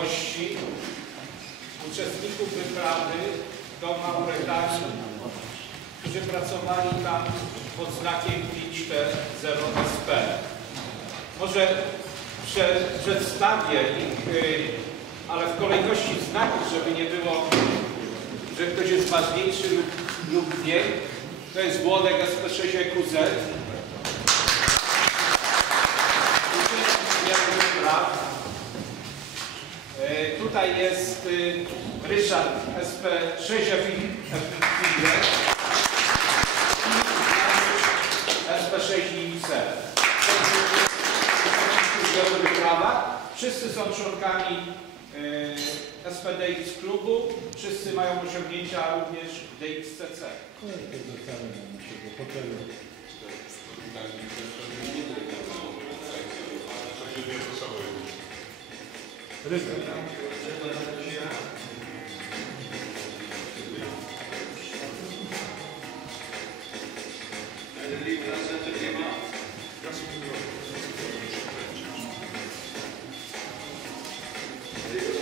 gości, uczestników wyprawy do Mauretanii, którzy pracowali tam pod znakiem 540SP. Może prze, przedstawię ich, y, ale w kolejności znaków, żeby nie było, że ktoś jest ważniejszy lub, lub nie. To jest Włodek SP6 EQZ. E, Tutaj jest Ryszard SP6 SP6 IC. Wyprawa. Wszyscy są członkami y, SPDX klubu. Wszyscy mają osiągnięcia również w DXCC. Zero.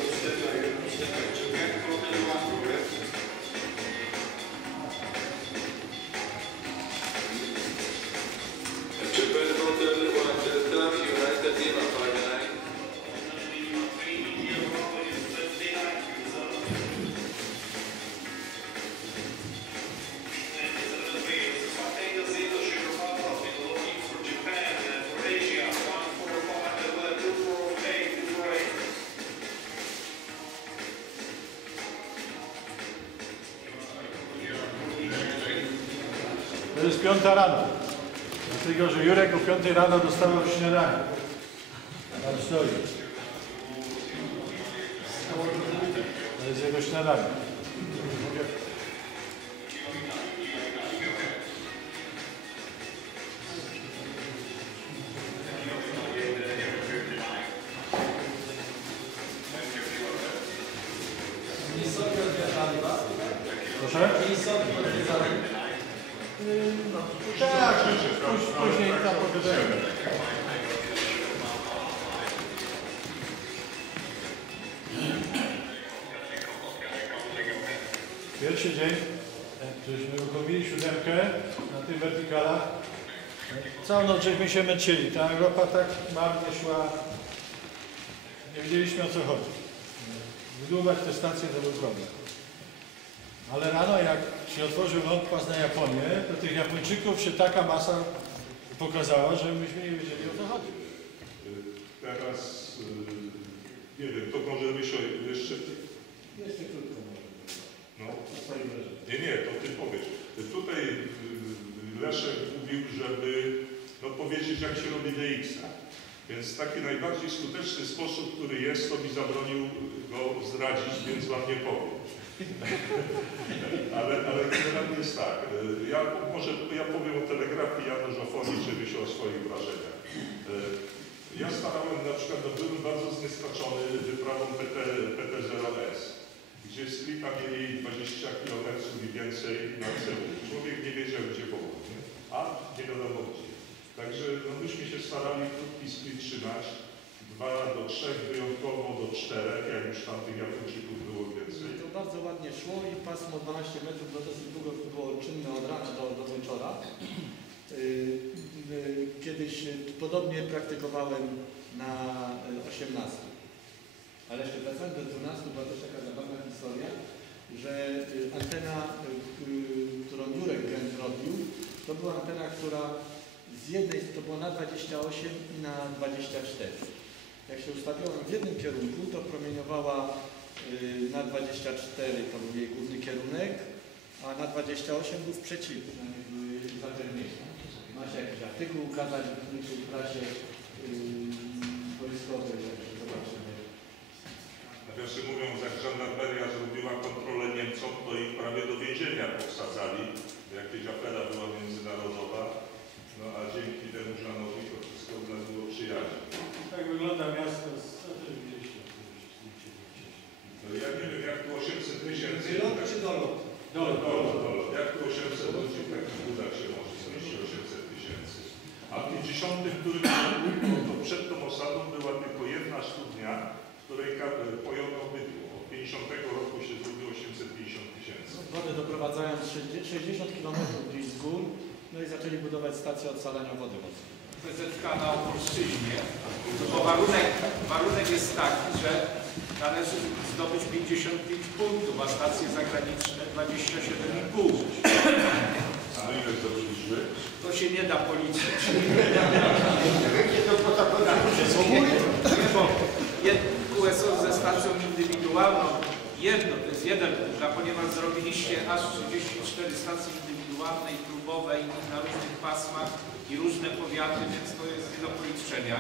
Jest piąta rano. Dlatego, że Jurek o piątej rano dostawał śniadanie. Tam stoi. To jest jego śniadanie. Proszę? Póź- później tam pogadamy. Pierwszy dzień, żeśmy uruchomili siódemkę na tych wertykalach, całą noc żeśmy się męczyli. Ta Europa tak marnie szła, nie wiedzieliśmy o co chodzi. Wybudować te stacje to był problem. Ale rano jak się otworzył pas na Japonię, to tych Japończyków się taka masa pokazała, że myśmy nie wiedzieli o co chodzi. Teraz, y, nie wiem, to może myślę jeszcze, Jeszcze krótko może. no, nie, nie, to ty powiedz. Tutaj y, Leszek mówił, żeby no, powiedzieć, jak się robi DX-a. Więc taki najbardziej skuteczny sposób, który jest, to mi zabronił go zdradzić, więc wam nie powiem. Ale, ale generalnie jest tak. y, Ja może ja powiem o telegrafii Janusz żebyś o swoich wrażeniach. Y, Ja starałem na przykład, no byłem bardzo zniesmaczony wyprawą PT, PT0S, gdzie z mieli 20 km i więcej na celu. Człowiek nie wiedział gdzie było, nie? a nie wiadomo gdzie. Także no, myśmy się starali krótki split trzymać, dwa do trzech, wyjątkowo do czterech, jak już tam tych Japończyków było. To bardzo ładnie szło i pasmo 12 metrów to dosyć długo było czynne od rana do, do wieczora. Yy, Kiedyś podobnie praktykowałem na yy, 18. Ale jeszcze wracając do 12, była też taka zabawna historia, że yy, antena, yy, którą Jurek Gent robił, to była antena, która z jednej, to była na 28 i na 24. Jak się ustawiała w jednym kierunku, to promieniowała y, na 24 to był jej główny kierunek, a na 28 był w były zaczernienia. Masz jakiś artykuł ukazać w prasie yy, wojskowej, także zobaczymy. Nawiasem mówiąc, jak żandarmeria zrobiła kontrolę Niemcom, to ich prawie do więzienia posadzali. Jakaś afera była międzynarodowa. No a dzięki temu Żanowi to wszystko u nas było przyjaźń. Tak wygląda miasto, z- co też widzieliście. No ja nie wiem, jak tu 800 tysięcy... Wylot czy dolot? Dolot, dolot, dolot. Jak tu 800 ludzi w takich budach się może zmieścić 800 tysięcy? a w 50 którym roku, no to przed tą osadą była tylko jedna studnia, w której pojono bydło. Od 50 roku się zrobiło 850 tysięcy. Wody doprowadzając 60 km gdzieś z gór, no i zaczęli budować stację odsalania wody morskiej. PZK na Opolszczyźnie, bo warunek, warunek jest taki, że należy zdobyć 55 punktów, a stacje zagraniczne 27,5. A ile zdobyliśmy? To się nie da policzyć. Bo USO ze stacją indywidualną, jedno, to jest jeden punkt, a ponieważ zrobiliście aż 34 stacje indywidualne i próbowe i na różnych pasmach i różne powiaty, więc to jest nie do policzenia.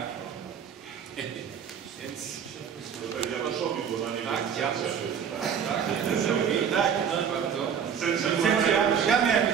Więc... Januszowi, bo na niego... Tak, Janusz. Tak, tak. Tak, tak. Ja miałem